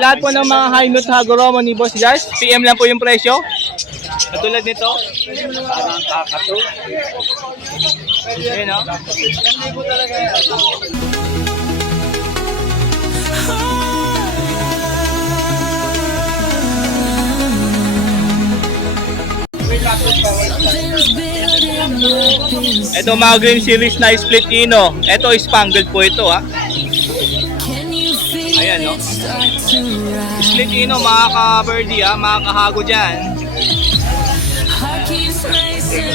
Lahat po ng mga high note Hagoromo ni Boss Jazz, PM lang po yung presyo. Katulad nito. Parang kakato. Ayan o. Ito mga Green Series na split ino. Ito spangled po ito ha. Ayan no. Split ino mga ka-birdie ha, mga kahago dyan.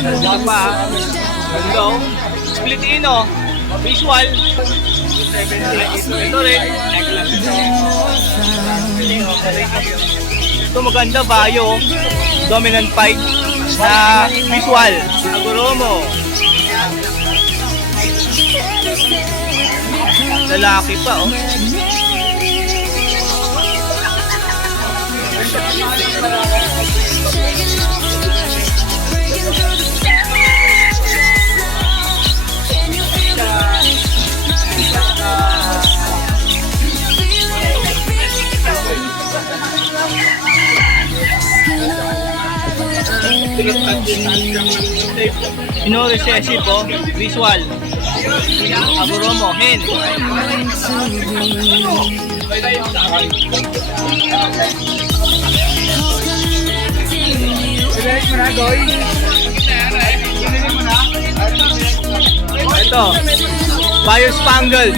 Ito pa ha. Ganda oh. Split ino. Visual. Ito rin. Ito maganda bayo. Dominant fight na visual. Hagoromo. Lalaki pa oh. Ino recessive po, visual. Hagoromo, hen. Ito, Biospangled.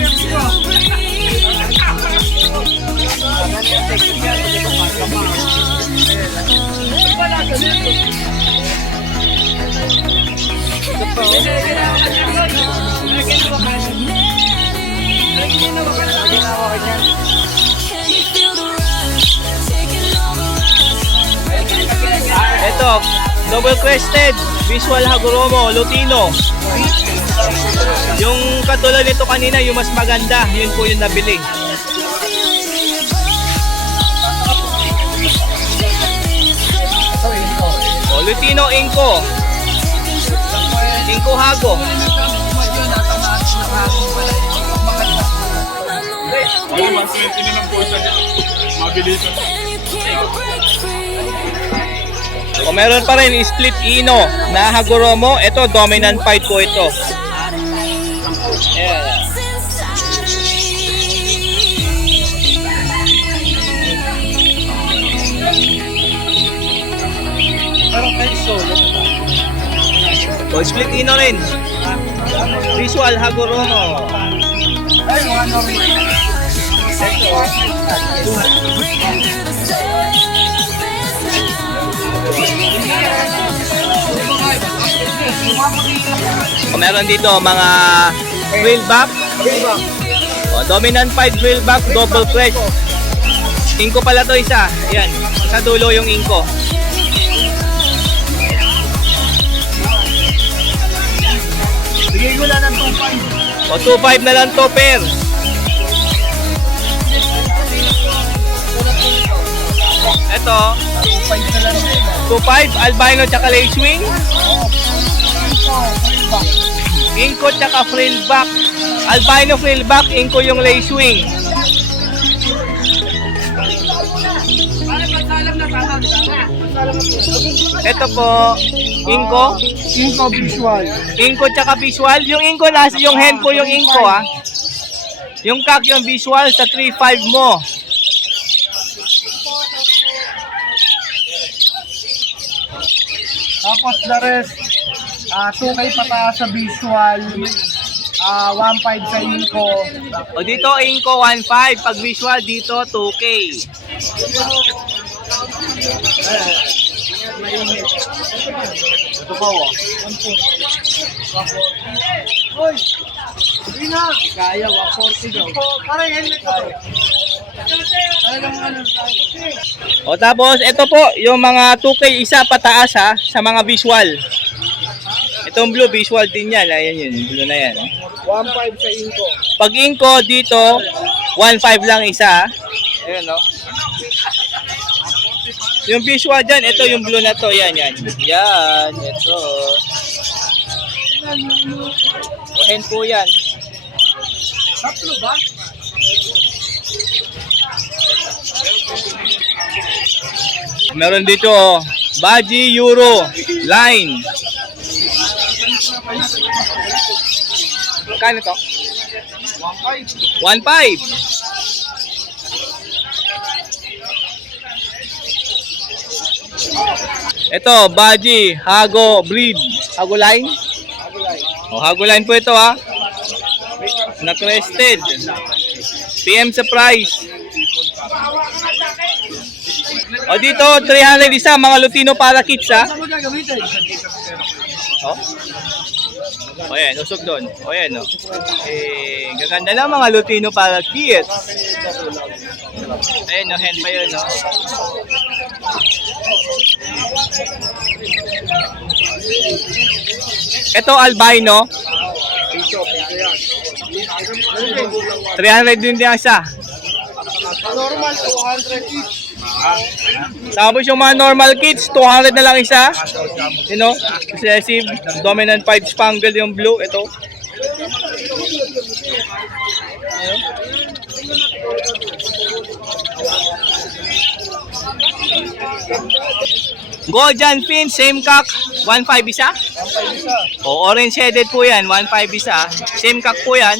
Ito, double crested, visual Hagoromo, Lutino. Yung katulad nito kanina, yung mas maganda, yun po yung nabili. Oh, Lutino Inco. Inco Hago. O meron pa rin split ino na Hagoromo. Ito dominant fight po ito. Yeah. Parang kayo solo. O split ino rin. Visual Hagoromo. Ay, ano rin. O meron dito mga frill back. O dominant fight frill back, double crest. Inco pala to isa. Yan, sa dulo yung inco. Bigay ko lang ng 2.5. O 2.5 na lang to pair. Ito 2.5 albino tsaka lace wing. Inco tsaka frill back. Albino frill back, inco yung lace wing. Ito po, inco. Inco visual. Inco tsaka visual. Yung inco nasa yung hen po yung inco ha. Yung kak yung visual sa 3.5 mo. Tapos the rest, 2K pataas sa visual, 1.5 sa Inco. O dito inco 1.5, pag visual dito 2K. Ito po. Hoy! Hindi na! Kaya, 140 daw. Parang helmet ko. O tapos ito po yung mga 2K isa pataas ha sa mga visual. Itong blue visual din yan. Ayan yun, blue na yan. 1.5 sa Inco. Pag inco dito 1.5 lang isa ha. Ayan no. Yung visual dyan, ito yung blue na to. Yan, yan. Yan, ito. O hen po yan. Tatlo ba? meron dito, Baji Euro line. Kano to? 1.5. Ito, Baji, Hago breed. Hago line? Oh, Hago line po ito ha. Na-crested. PM sa price. O dito, 300 isa, mga Lutino para kids ha. Oh. O yan, usog doon. O yan, no. Eh, gaganda lang mga Lutino para kids. Ayan, no, hen pa yun, no. Ito, albino. 300 din din isa. Normal, 200 each. Tapos yung mga normal kids, 200 na lang isa. You know, possessive, dominant 5 spangle yung blue. Ito. Golden fin, same cock, 1.5 isa. O, orange headed po yan, 1.5 isa. Same cock po yan.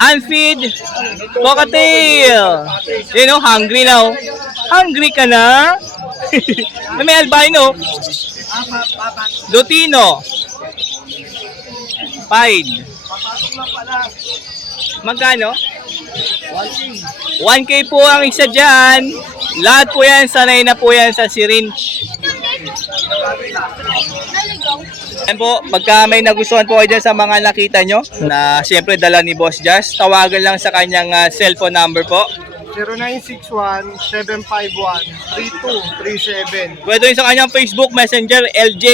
Unfeed, cockatiel. You know, hungry now. Hungry ka na? May albino. Lutino. Pied. Magkano? 1K po ang isa dyan. Lahat po yan, sanay na po yan sa syringe. Yan po, pagka may nagustuhan po kayo dyan sa mga nakita nyo, na siyempre dala ni Boss Jazz, tawagan lang sa kanyang cellphone number po. 0961-751-3237. Pwede rin sa kanyang Facebook Messenger, LJ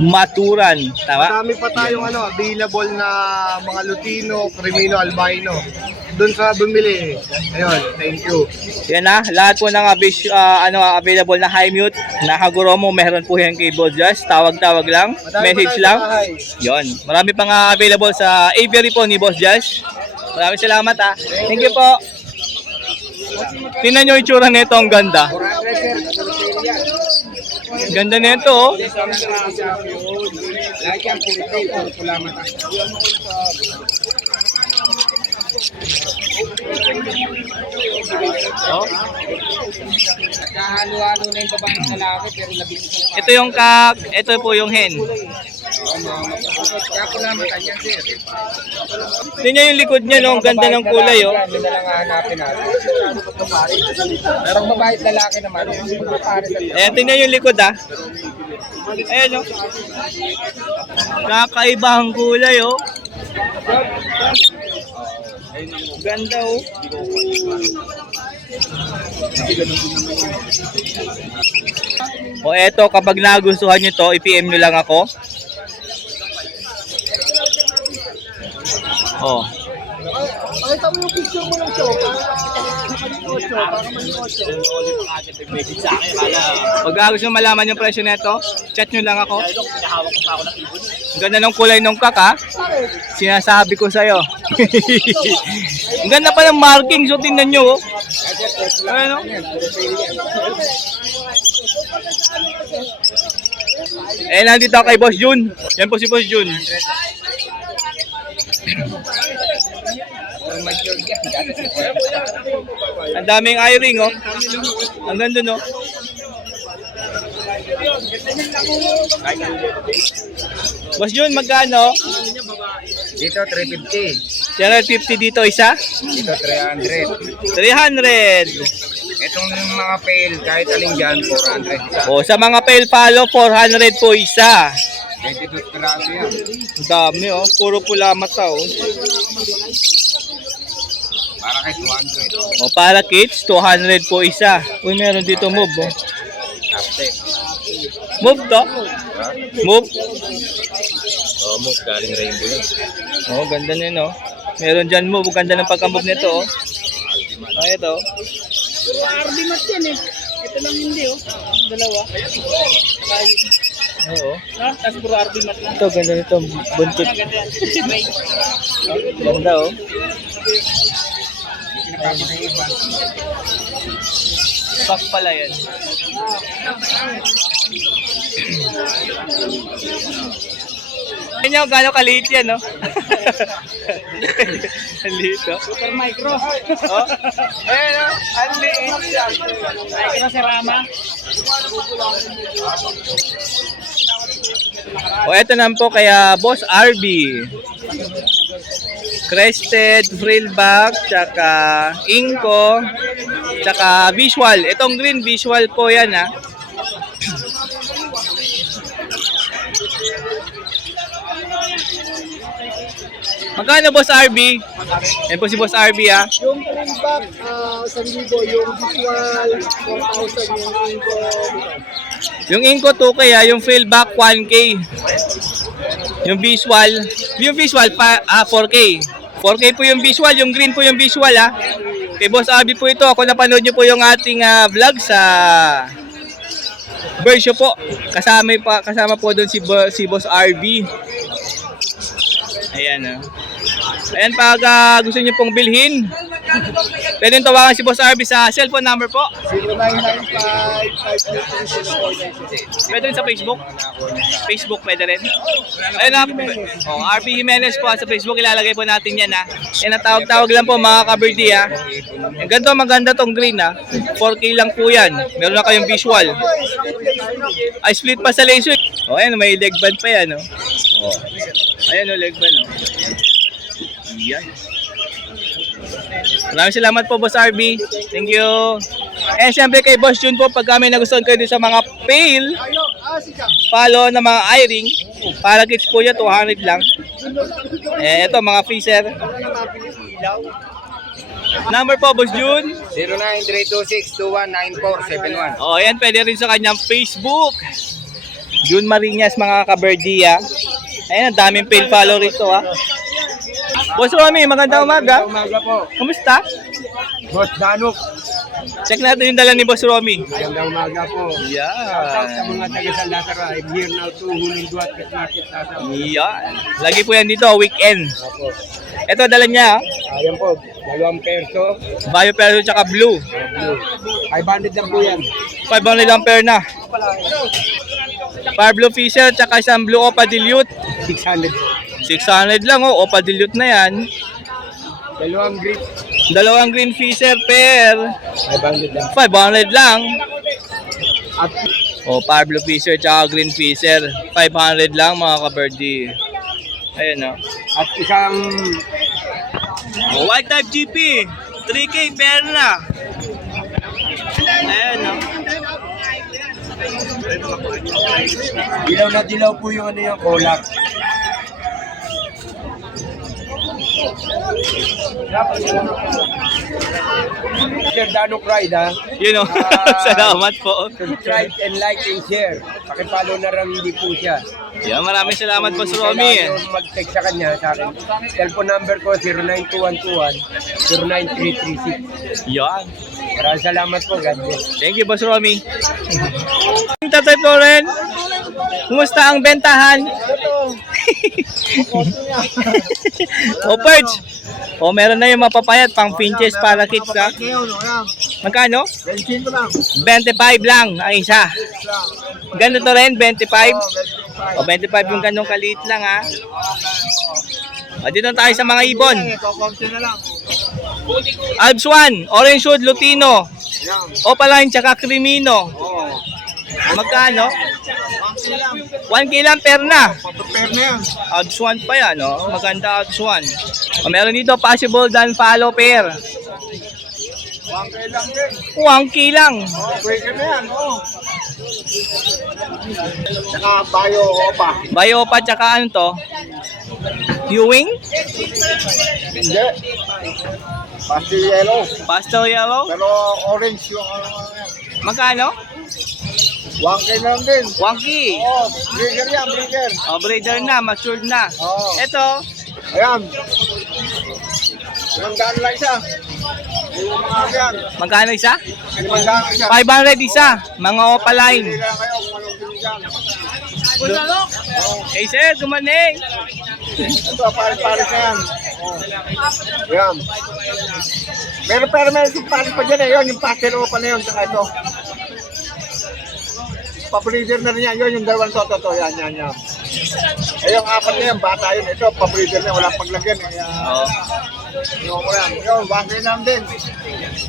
Maturan. Tama? Marami pa tayong available na mga Lutino, Crimino, Albino. Doon sa bumili. Ayun, thank you. Yan na, lahat po ng available na high mute na Hagoromo, meron po yan kay Boss Jazz. Tawag-tawag lang, message lang. Yon, marami pang available sa aviary po ni Boss Jazz. Maraming salamat ha. Thank you po. Tingnan nyo yung itsura nito, ang ganda. Ganda nito oh. Oh. Nagkahalo-halo na yung babaeng lalaki pero labing isang Ito yung kak, ito po yung hen. kaya po naman kanya, sir. Tingnan yung likod niya, no? Ang ganda ng kulay, oh. Yun na lang hanapin natin. Pero kung babae at lalaki naman, pare sa Ayan, tingnan yung likod, ah. Ayan, oh. Kakaiba ang kulay, oh. Ganda, oh. O eto, kapag nagustuhan nyo to, i-PM nyo lang ako. Oh. Pakita mo yung picture mo ng show para Pag gusto nyo malaman yung presyo nito, chat nyo lang ako. Ang ganda ng kulay ng kak, ha? Sinasabi ko sa'yo. Ang ganda pa ng marking, so tingnan nyo, oh. Ano? Eh, nandito ako kay Boss Jun. Yan po si Boss Jun. Ang daming eye-ring, oh. Ang ganda, no? Boss Jun, magkano? Dito 350. 350 dito isa? Dito 300. 300. Itong mga pail, kahit alin dyan, 400. O, sa mga pail follow, 400 po isa. 22 piraso yan. Ang dami, oh. Puro pula mata, oh. Para kay 200. O, para kids, 200 po isa. Uy, meron dito move, oh. Upset. Move to? Move? Oh, move galing rainbow yun. Oh, ganda na yun, oh. Meron dyan move. Ganda ng pagka-move nito, oh. Oh, ito. Puro RD mat yan eh. Ito lang hindi oh. Dalawa. Oo. Tapos puro RB mat lang. Ito, ganda nito. Buntot. Ganda, oh. Pack pala yan. Ganyan, gano'ng kaliit yan, no? Ang liit, oh. Super micro. Oh. Ayan, oh. Ang liit siya. Micro si Rama. O, eto naman po kaya Boss RB. Crested, frillback, tsaka inko, tsaka visual. Itong green visual po yan, ha. Magkano, Boss RB? Yan po si Boss RB, ha. Yung greenback, 1,000. Yung visual, 4,000. Yung inko. Yung inko 2K, ha. Yung frillback 1K. Yung visual 4K. 4K po yung visual, yung green po yung visual, ha. Kay Boss RB po ito. Kung napanood nyo po yung ating vlog sa Bersyo po. Kasama po doon si Boss RB. Ayan, ha. Ayan, pag gusto niyo pong bilhin, pwede nyo tawagan si Boss RB sa cellphone number po. 0995-523-0496. Pwede rin sa Facebook. Facebook pwede rin. Ayun na. Oh, RB Jimenez po sa Facebook. Ilalagay po natin yan, ha. Yan, tawag lang po mga kaberdi, ha. Ang ganito, maganda tong green, ha. 4K lang po yan. Meron na kayong visual. Ay, split pa sa laser. Oh, ayan, may leg band pa yan, oh. Oh. Ayan, oh, leg band, oh. Yan. Maraming salamat po, Boss RB. Thank you. And syempre kay Boss Jun po, pag kami nagustuhan kayo sa mga pail, follow na mga eye-ring, para kits po yan, 200 lang. Eh, ito, mga freezer. Number po, Boss Jun. 09-326-219471. O, yan, pwede rin sa kanyang Facebook. Jun Marinas, mga kaberdiya. Ayan, ang daming pail follow rito, ha. Boss Romy, magandang umaga. Umaga po. Kumusta? Boss Danok. Check natin yung dala ni Boss Romy. Magandang umaga po. Shoutout sa Yan. mga taga San Lazaro. I'm here now to Huling Duat Cat Market. Yan. Lagi po yan dito, weekend. Opo. Ito, dala niya, ha. Ayan po. 2 perso. Bio Perso tsaka blue. 500 lang po yan. 500 lang pair na. Fire Blue Fisher tsaka isang Blue Opa Dilute. 600 po. 600 lang, oh. Opa Dilute na yan. Dalawang grip. Dalawang Green Fisher pair. 500 lang. 500 lang. At Oh, Fire Blue Fisher tsaka Green Fisher. 500 lang, mga kaberdi. Ayan, oh. at isang Oh, White Type GP. 3K pair na. Ayan, oh. dilaw po yung ano yung kolak. Sir Danok Ride, ha? Yun, oh. Salamat po. Subscribe and like and share. Pakipalo na rin hindi po siya. Yan, maraming salamat po, Sir Kung Romy. kailangan nyo mag-text sa kanya, sa akin. Cellphone number ko, 09221-09336. Yan. Maraming salamat po, God bless. Thank you, Boss Romy. Tatay Floren, kumusta ang bentahan? O, Perch. O, meron na yung mapapayat pang pinches para kids, ha? Magkano? 25 lang ang isa. Ganito rin, 25. O, 25 yung ganong kaliit lang, ha? O, dito tayo sa mga ibon. Alps 1, Orange Hood, Lutino. Opaline, tsaka Crimino. Magkano? 1K lang per na. Alps 1 pa yan, no? Maganda Alps 1. O, meron dito, possible dan follow pair. 1K lang. Saka bayo ko pa. Bayo pa, tsaka ano to? Ewing? Hindi. Pasti yellow. Pastel yellow? Pero orange yung ano yan. Magkano? 1K lang din. 1K. Oh, breeder yan, breeder. O, breeder na, matured na. Oh. Ito, Ayan. Limandaan lang isa. Yung mga yan. magkano isa? Limandaan isa. 500 isa. Mga opaline. Hindi lang kayo kung anong bilhin yan. Hey sir, good morning. Ito, pares-pares na yan. Yan. Pero may pares pa dyan eh. Yun, yung pastel opa na yun. Saka ito. Pabrider na rin yan. Yun, yung dalawang toto to. Yan. Eh, yung apat na yan, bata yun. Ito, pabrider na. Walang paglagyan eh. Oo. Yung ko yan. Yun, 1K lang din.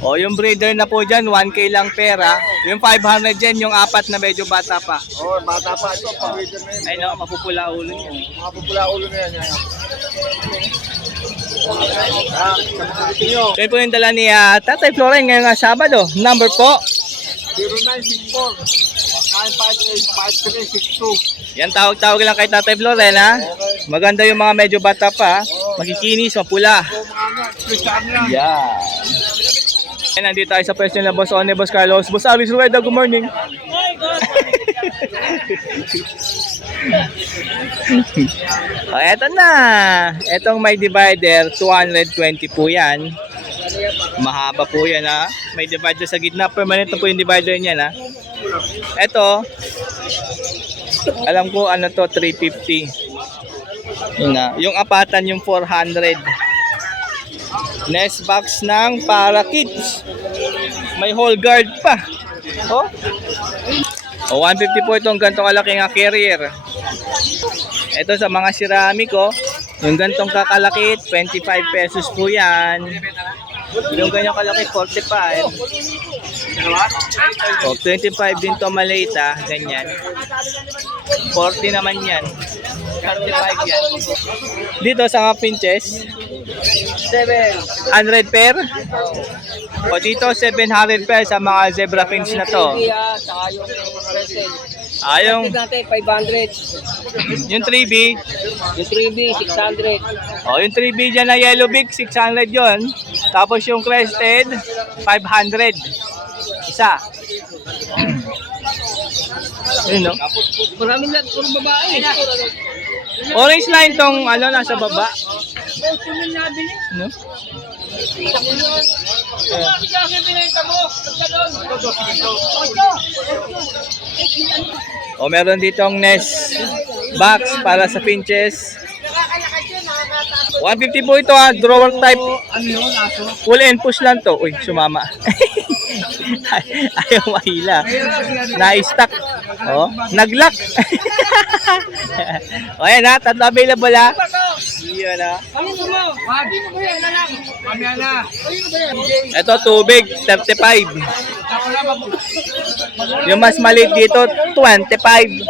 O, yung breeder na po dyan, 1K lang pera. Yung 500 dyan, yung apat na medyo bata pa. Oo, bata pa. Ito, pabrider na yun. Ay no, mapupula ulo niya. Mga pupula ulo na yan. Sabitin nyo. Kaya po yung dala ni Tatay Floren ngayong Sabado. Number po. 0964 958 5362. Yan, tawag lang kay Tatay Floren ha. Maganda yung mga medyo bata pa. Magikinis, mapula. Yan. Yan, nandito tayo sa pwesto nila Boss One, Boss Carlos. Boss Aris Rueda, good morning. O, eto na. Etong may divider, 220 po yan. Mahaba po yan ha. May divider sa gitna. Permanent na po yung divider niyan ha. Eto, alam ko ano to, 350. Yun na. Yung apatan yung 400. Nest box ng para kids. May whole guard pa. Oh. O 150 po itong gantong kalaki nga carrier. Ito sa mga ceramic oh. Yung gantong kakalaki, 25 pesos po yan. Yung ganyang kalaki, 45. O, 25 din to maliit ah, ganyan. 40 naman yan. 35 yan. Dito sa mga pinches, 100 pair. O dito, 700 pair sa mga zebra fins na to. Yung natin, 500. yung 3B, Yung 3B, 600. o yung 3B dyan na yellow beak, 600 yon. Tapos yung crested, 500. Isa. Yun no? Maraming lang, puro babae. Orange line tong ano nasa baba. No? O meron ditong nest box para sa pinches. 150 po ito ha, drawer type. Pull and push lang to. Uy, sumama. Ayaw mahila. Na-stuck. Oh, nag-lock. O yan ha, tatlo available ha. Yan ha. Ito tubig, 35. Yung mas maliit dito, 25.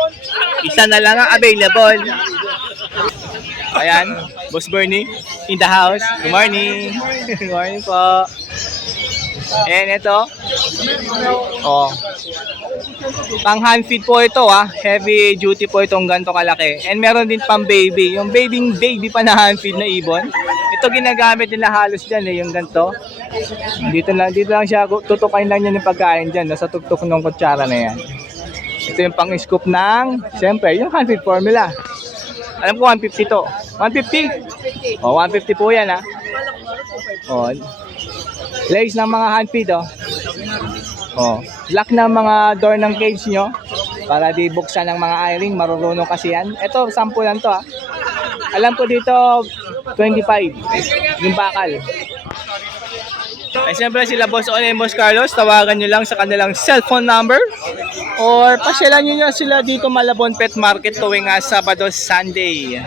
Isa na lang ang available. Ayan, Boss Bernie in the house. Good morning. Good morning po. Ayan, ito. Oh. Pang hand feed po ito ah. Heavy duty po itong ganito kalaki. And meron din pang baby. Yung baby pa na hand feed na ibon. Ito ginagamit nila halos dyan eh, yung ganito. Dito lang siya, tutukain lang yan yung pagkain dyan. Nasa tuktok ng kutsara na yan. Ito yung pang scoop ng, siyempre, yung hand feed formula. Alam ko 150 to. 150? O, 150 po yan ha. O, legs ng mga hand feed oh. O, lock ng mga door ng cage nyo para di buksan ng mga iring. Marunong kasi yan. Ito, sample lang to ha. Alam ko dito 25 yung bakal. Ay siyempre sila Boss One and Boss Carlos, tawagan nyo lang sa kanilang cellphone number or pasyalan nyo na sila dito Malabon Pet Market tuwing Sabado, Sunday.